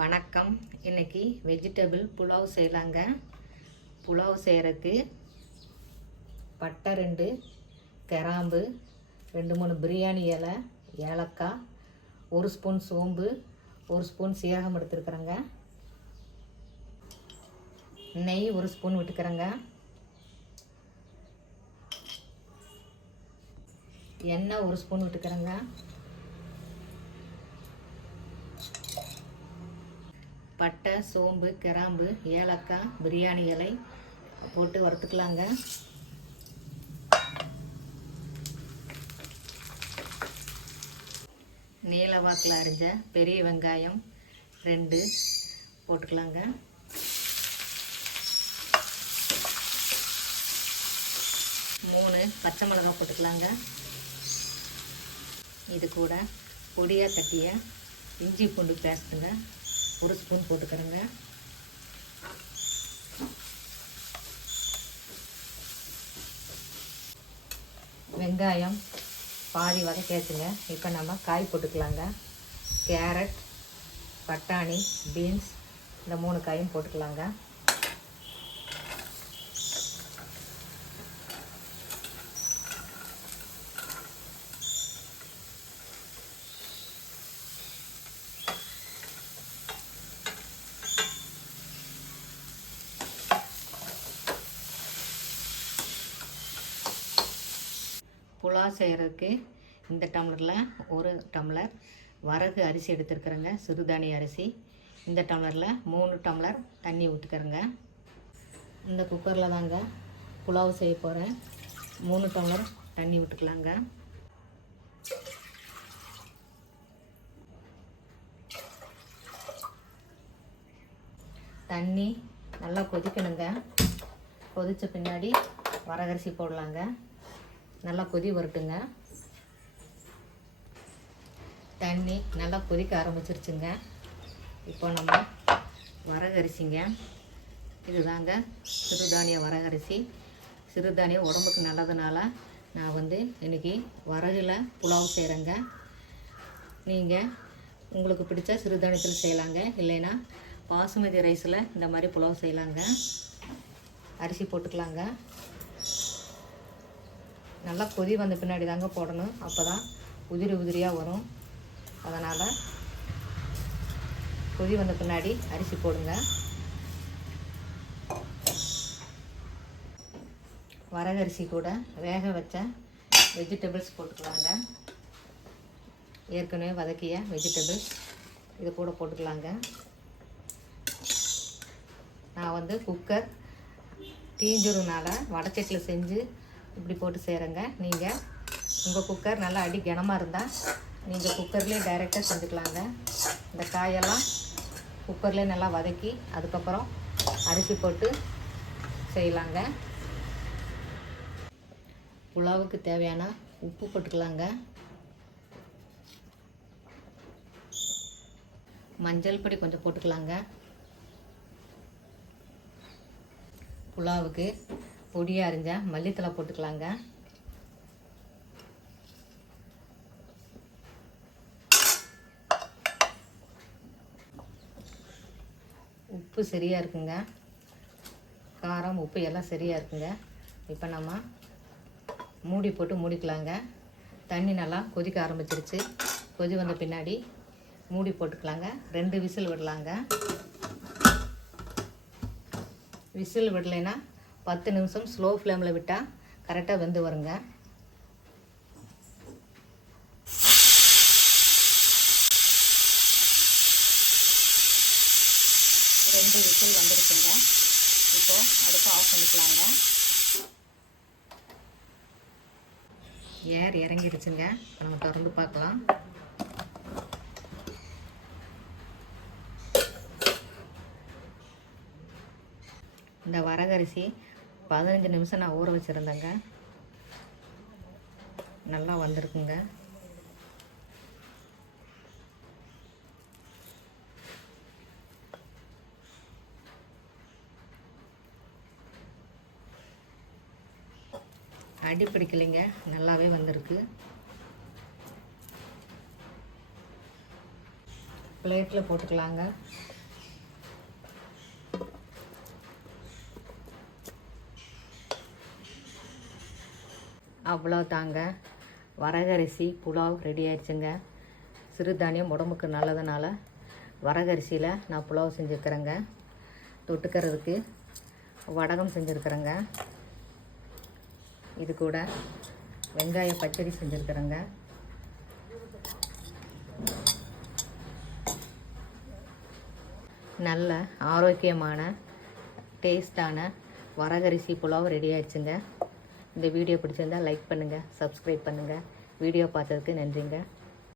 வணக்கம். இன்றைக்கி வெஜிடபிள் புலாவ் செய்யலாங்க. புலாவ் செய்கிறதுக்கு பட்டை 2, கிராம்பு 2-3 பிரியாணி இலை, ஏலக்காய், 1 ஸ்பூன் சோம்பு, 1 ஸ்பூன் சீரகம் எடுத்துருக்குறேங்க. நெய் 1 ஸ்பூன் விட்டுக்கிறேங்க. எண்ணெய் 1 ஸ்பூன் விட்டுக்கிறேங்க. பட்டை, சோம்பு, கிராம்பு, ஏலக்காய், பிரியாணி இலை போட்டு வறுத்துக்கலாங்க. நீல வாக்கில் அரிஞ்ச பெரிய வெங்காயம் 2 போட்டுக்கலாங்க. மூணு பச்சை மிளகாய் போட்டுக்கலாங்க. இது கூட பொடியாக தட்டிய இஞ்சி பூண்டு பேஸ்ட்டுங்க 1 ஸ்பூன் போட்டுக்கிறேங்க. வெங்காயம் பாதி வதக்கியாச்சுங்க. இப்போ நம்ம காய் போட்டுக்கலாங்க. கேரட், பட்டாணி, பீன்ஸ் இந்த 3 காயும் போட்டுக்கலாங்க. புலாவ் செய்கிறதுக்கு இந்த டம்ளரில் 1 டம்ளர் வரகு அரிசி எடுத்துருக்குறேங்க, சிறுதானிய அரிசி. இந்த டம்ளரில் 3 டம்ளர் தண்ணி ஊற்றிக்கிறேங்க. இந்த குக்கரில் தாங்க புலாவ் செய்ய போகிறேன். 3 டம்ளர் தண்ணி விட்டுக்கலாங்க. தண்ணி நல்லா கொதிக்கணுங்க. கொதித்த பின்னாடி வரகரிசி போடலாங்க. நல்லா கொதி வரட்டுங்க. தண்ணி நல்லா கொதிக்க ஆரம்பிச்சிருச்சுங்க. இப்போ நம்ம வரகரிசிங்க, இதுதாங்க சிறுதானிய வரகரிசி. சிறுதானியம் உடம்புக்கு நல்லதுனால நான் இன்றைக்கி வரகுல புலாவ் செய்கிறேங்க. நீங்கள் உங்களுக்கு பிடிச்சா சிறுதானியத்தில் செய்யலாங்க, இல்லைன்னா பாசுமதி ரைஸில் இந்த மாதிரி புலாவ் செய்யலாங்க. அரிசி போட்டுக்கலாங்க. நல்லா கொதி வந்த பின்னாடி தாங்க போடணும், அப்போ தான் உதிரியாக வரும். அதனால் கொதி வந்த பின்னாடி அரிசி போடுங்க. வரகரிசி கூட வேக வச்ச வெஜிடபிள்ஸ் போட்டுக்கலாங்க. ஏற்கனவே வதக்கிய வெஜிடபிள்ஸ் இது கூட போட்டுக்கலாங்க. நான் குக்கர் தீஞ்சுருனால வடச்சட்டியில் செஞ்சு இப்படி போட்டு செய்கிறேங்க. நீங்கள் உங்கள் குக்கர் நல்லா அடி கனமாக இருந்தால் நீங்கள் குக்கர்லேயே டைரெக்டாக செஞ்சுக்கலாங்க. இந்த காயெல்லாம் குக்கர்லேயே நல்லா வதக்கி அதுக்கப்புறம் அரிசி போட்டு செய்யலாங்க. புலாவுக்கு தேவையான உப்பு போட்டுக்கலாங்க. மஞ்சள் பொடி கொஞ்சம் போட்டுக்கலாங்க. புலாவுக்கு பொடியாக அரிஞ்ச மல்லித்தலை போட்டுக்கலாங்க. உப்பு சரியாக இருக்குங்க. காரம், உப்பு எல்லாம் சரியாக இருக்குங்க. இப்போ நம்ம மூடி போட்டு மூடிக்கலாங்க. தண்ணி நல்லா கொதிக்க ஆரம்பிச்சிருச்சு. கொதி வந்த பின்னாடி மூடி போட்டுக்கலாங்க. 2 விசில் விடலாங்க. விசில் விடலைன்னா 10 நிமிஷம் ஸ்லோ ஃப்ளேமில் விட்டால் கரெக்டாக வெந்து வருங்க. ரெண்டு விசில் வந்துருக்குங்க. இப்போது அடுப்பு ஆஃப் பண்ணிக்கலாங்க. ஏர் இறங்கிருச்சுங்க. நம்ம திறந்து பார்க்கலாம். இந்த வரகரிசி 15 நிமிஷம் நான் ஊற வச்சுருந்தேங்க. நல்லா வந்திருக்குங்க. அடி பிடிக்கலைங்க, நல்லாவே வந்திருக்கு. பிளேட்டில் போட்டுக்கலாங்க. அவ்வளோதாங்க, வரகரிசி புலாவ் ரெடி ஆயிடுச்சுங்க. சிறுதானியம் உடம்புக்கு நல்லதுனால வரகரிசியில் நான் புலாவ் செஞ்சுருக்கிறேங்க. தொட்டுக்கிறதுக்கு வடகம் செஞ்சுருக்கிறேங்க. இது கூட வெங்காய பச்சடி செஞ்சுருக்கிறேங்க. நல்ல ஆரோக்கியமான டேஸ்டான வரகரிசி புலாவ் ரெடி ஆயிடுச்சுங்க. இந்த வீடியோ பிடிச்சிருந்தால் லைக் பண்ணுங்கள், சப்ஸ்கிரைப் பண்ணுங்கள். வீடியோ பார்த்ததுக்கு நன்றிங்க.